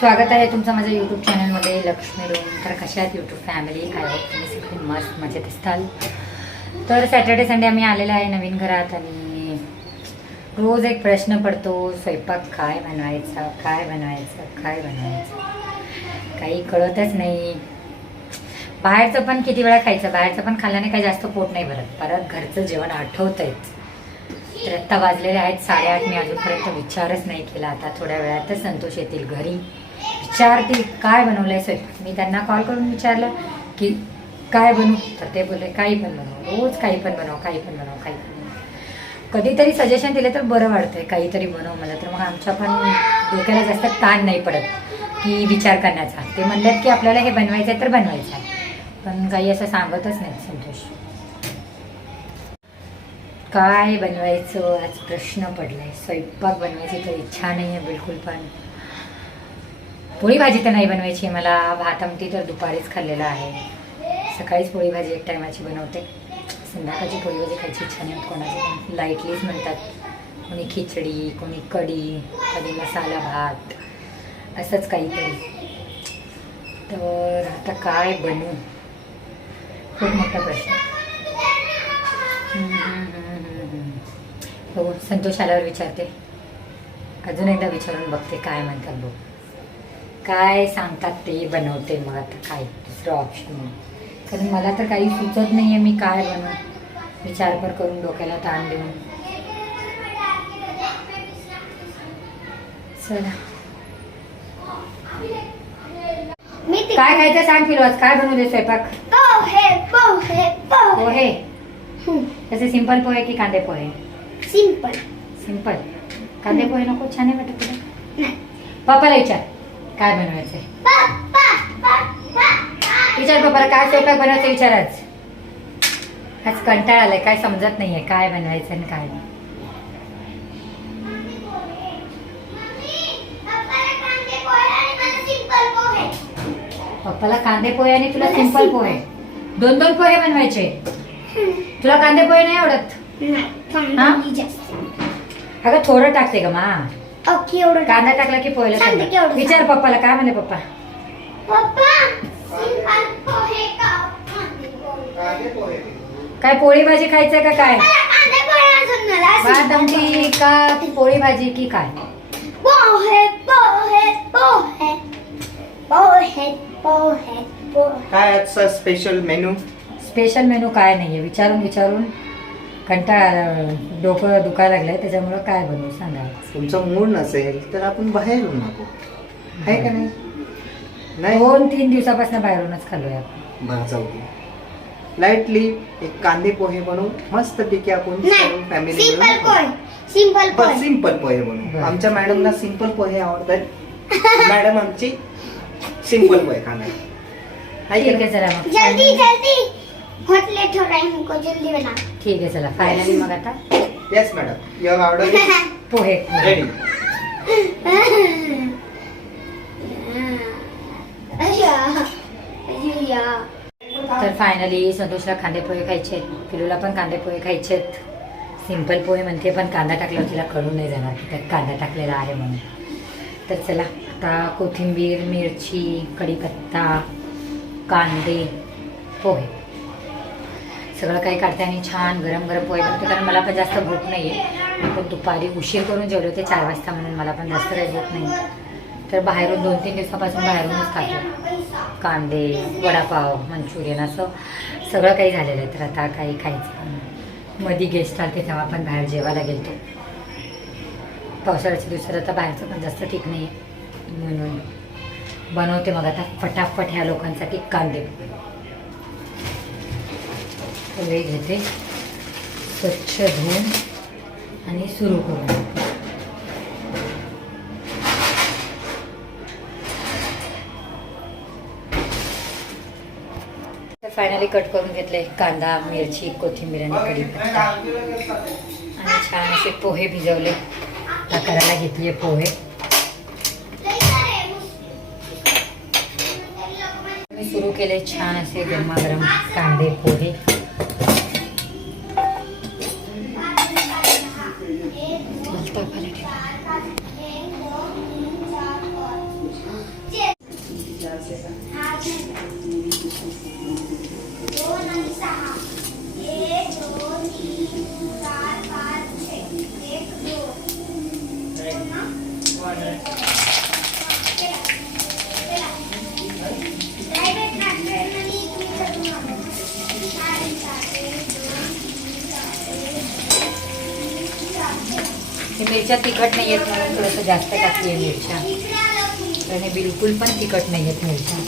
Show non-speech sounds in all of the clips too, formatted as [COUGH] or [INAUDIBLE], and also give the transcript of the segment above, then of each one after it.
स्वागत आहे तुमचं माझ्या यूट्यूब चॅनलमध्ये लक्ष्मी रूम. तर कशा आहेत यूट्यूब फॅमिली काय हो? तुम्ही सगळे मस्त मजेत असताल तर सॅटर्डे संडे आम्ही आलेलो आहे नवीन घरात आणि रोज एक प्रश्न पडतो स्वयंपाक काय बनवायचा काय बनवायचं काय बनवायचं? काही कळतच नाही. बाहेरचं पण किती वेळा खायचं? बाहेरचं पण खाल्ल्याने काही जास्त पोट नाही भरत. परत घरचं जेवण आठवतंच तर आत्ता वाजलेले आहेत साडेआठ. मी अजूनपर्यंत विचारच नाही केला. आता थोड्या वेळातच संतोष येतील घरी. विचारतील काय बनवलं आहे स्वयंपाक मी त्यांना कॉल करून विचारलं की काय बनवू? तर ते बोलले काही पण बनव रोज काही पण बनव काही पण बनव काही पण बनव. कधीतरी सजेशन दिलं तर बरं वाटतंय काहीतरी बनव मला तर मग आमच्या पण डोक्याला जास्त ताण नाही पडत की विचार करण्याचा. ते म्हणतात की आपल्याला हे बनवायचं आहे तर बनवायचं आहे पण काही असं सांगतच नाही संतोष. काय बनवायचं? आज प्रश्न पडलाय. स्वयंपाक बनवायची तर इच्छा नाही आहे बिलकुल पण. पोळी भाजी तर नाही बनवायची मला भात आमटी तर दुपारीच खाल्लेला आहे. सकाळीच पोळी भाजी एक टायमाची बनवते. संध्याकाळची पोळी भाजी खायची इच्छा नाही कोणाची लाईटलीच म्हणतात. कोणी खिचडी कोणी कढी कधी मसाला भात असंच काहीतरी. तर आता काय बनू? खूप मोठा प्रश्न. हो बघू संतोष आल्यावर विचारते. अजून एकदा विचारून बघते काय म्हणतात बघ. काय सांगतात ते बनवते मग आता काय दुसरं ऑप्शन नाही. कारण मला तर काही सुचत नाही आहे मी काय बनवू. विचार पण करून डोक्याला ताण देऊन. चला. मी ती- काय खायचं सांग फिरो आज काय बनवू दे स्वयंपाक? पोहे पोहे पोहे. पोहे? हम्म, तसे सिंपल पोहे की कांदे पोहे? सिंपल सिंपल कांदे पोहे नको छान आहे वाटत तुला? नाही. पप्पाला विचार. काय बनवायचंय? विचार पप्पाला काय स्वयंपाक बनवायचं विचार आज आज कंटाळा आलाय काय समजत नाहीये काय बनवायचं आणि काय नाही. पप्पाला कांदे पोहे आणि तुला सिंपल पोहे. दोन दोन पोहे बनवायचे. तुला कांदे पोहे नाही आवडत. अगं थोडं टाकते ग मा. ओके, एवढं कांदा टाकला? की पोहेला सांगते चांगलं. केवढं विचार. पप्पाला काय म्हणे पप्पा? पप्पा, सिंपल पोहे का? कांदे पोहे? काय पोळी भाजी खायचं का काय? मला कांदे पोहे अजून मला भात सिंपल आमटी का पोळी भाजी की काय? पोहे पोहे पोहे. पोहे पोहे पोहे. काय आजचा स्पेशल मेनू स्पेशल मेनू काय नाहीये? विचारून विचारून. कंटाळा डोकं दुखायला लागलंय त्याच्यामुळं काय बनवू सांगा. तुमचा मूड नसेल तर आपण बाहेरून नको आहे का नाही? नाही? दोन तीन दिवसापासून बाहेरूनच खाल्लोय आपण. बरं जाऊ दे. लाईटली एक कांदे पोहे बनवू मस्त पैकी आपण नाही फॅमिली सिंपल पोहे सिंपल पोहे. सिंपल पोहे बनवू बरं. आमच्या मॅडमला सिंपल पोहे आवडतात. मॅडम आमची सिंपल पोहे खाणार. आहे ठीक का आहे चला मग. जल्दी जल्दी. बहुत लेट हो रहा है हमको जल्दी बना ठीक आहे चला फायनली मग आता. Yes madam your order pohe. Ready. [LAUGHS] तर फायनली संतोषला कांदे पोहे खायचे आहेत. पिलूला पण कांदे पोहे खायचे आहेत. सिंपल पोहे म्हणते पण कांदा टाकल्यावर तिला कळून नाही जाणार की त्यात कांदा टाकलेला आहे म्हणून. तर चला आता कोथिंबीर मिरची कढीपत्ता कांदे पोहे. सगळं काही काढते आणि छान गरम गरम पोहे करते कारण मला पण जास्त भूक नाही आहे पण दुपारी उशीर करून जेवले होते चार वाजता म्हणून मला पण जास्त काही भूक नाही तर बाहेरून दोन तीन दिवसापासून बाहेरूनच खातो. कांदे वडापाव मंचुरियन असं सगळं काही झालेलं आहे तर आता काही खायचं. मधी गेस्ट आलते तेव्हा पण बाहेर जेवायला गेलतो. पावसाळ्याच्या दिवसात आता बाहेरचं पण जास्त ठीक नाही आहे म्हणून बनवते मग आता फटाफट ह्या लोकांसाठी कांदे. सगळे घेते. स्वच्छ धुवून आणि सुरू करून. तर फायनली कट करून घेतले. कांदा मिरची कोथिंबीर आणि कढीपत्ता. आणि छान असे पोहे भिजवले. करायला घेतले पोहे. मी सुरू केले छान असे गरमागरम कांदे पोहे. मिरच्या तिखट नाही येत म्हणून थोडंसं जास्त टाकली आहे मिरच्या. आणि बिलकुल पण तिखट नाही आहेत मिरच्या.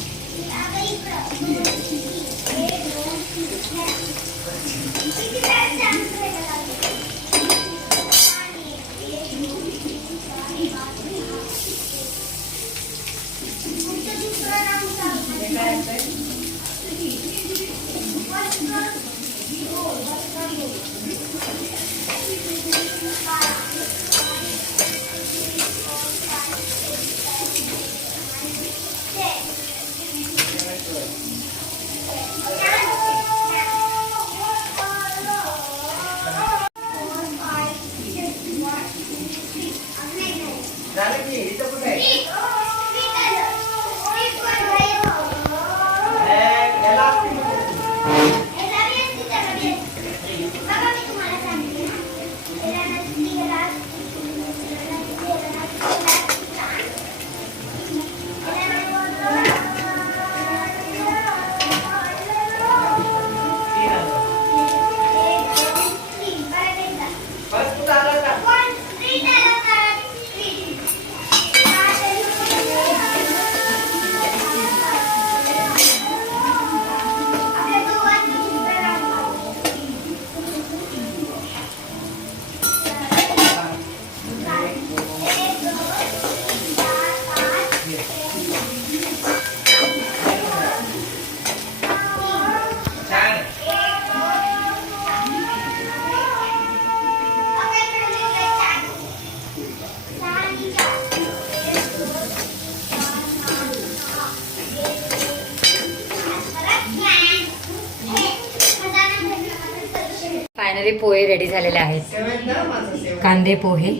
फायनली पोहे रेडी झालेले आहेत. कांदे पोहे.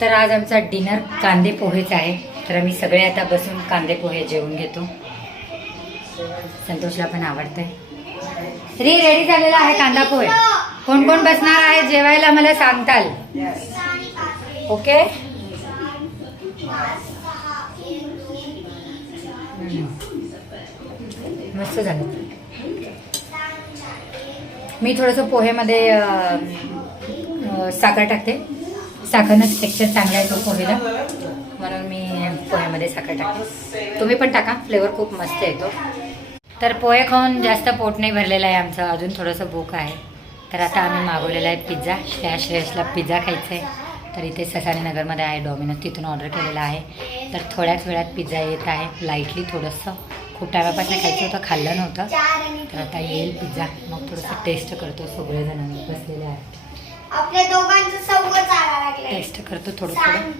तर आज आमचा डिनर कांदे पोहेच आहे. तर आम्ही सगळे आता बसून कांदे पोहे जेवून घेतो. संतोषला पण आवडतंय. री रेडी झालेला आहे कांदा पोहे. कोण कोण बसणार आहे जेवायला मला सांगताल? ओके मस्त झालं. मी थोडंसं पोहेमध्ये साखर टाकते. साखरनंच टेक्स्चर चांगला येतो पोहेला. म्हणून मी पोह्यामध्ये साखर टाकते. तुम्ही पण टाका फ्लेवर खूप मस्त येतो. तर पोहे खाऊन जास्त पोट नाही भरलेलं आहे आमचं. अजून थोडंसं भूक आहे. तर आता आम्ही मागवलेला आहे पिझ्झा श्रेया श्रेयसला पिझ्झा खायचा आहे तर इथे ससानी नगरमध्ये आहे डॉमिनोज तिथून ऑर्डर केलेला आहे. तर थोड्याच वेळात पिझ्झा येत आहे. लाईटली थोडंसं. खूप टायमापासून खायचं होतं खाल्लं नव्हतं. तर आता येईल पिझ्झा. मग थोडंसं टेस्ट करतो सगळेजण बसलेले आहेत. टेस्ट करतो थोडं थोडं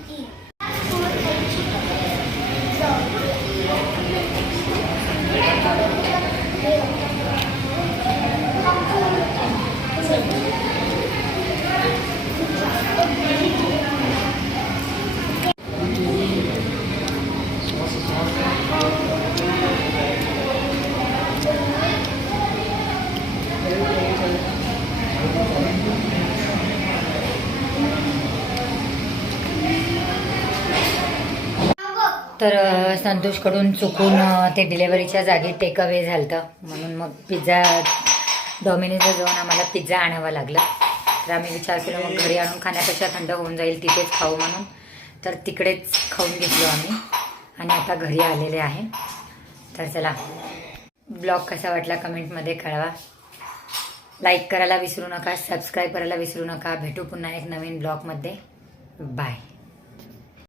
तर संतोषकडून चुकून ते डिलेवरीच्या जागी टेक अवे झालं म्हणून मग पिझ्झा डॉमिनोजला जाऊन आम्हाला पिझ्झा आणावा लागला. तर आम्ही विचार केला मग घरी आणून खाण्यापेक्षा थंड होऊन जाईल तिथेच खाऊ म्हणून. तर तिकडेच खाऊन घेतलो आम्ही. आणि आता घरी आलेले आहे. तर चला ब्लॉग कसा वाटला कमेंटमध्ये कळवा. लाईक करायला विसरू नका सबस्क्राईब करायला विसरू नका. भेटू पुन्हा एक नवीन ब्लॉगमध्ये. बाय.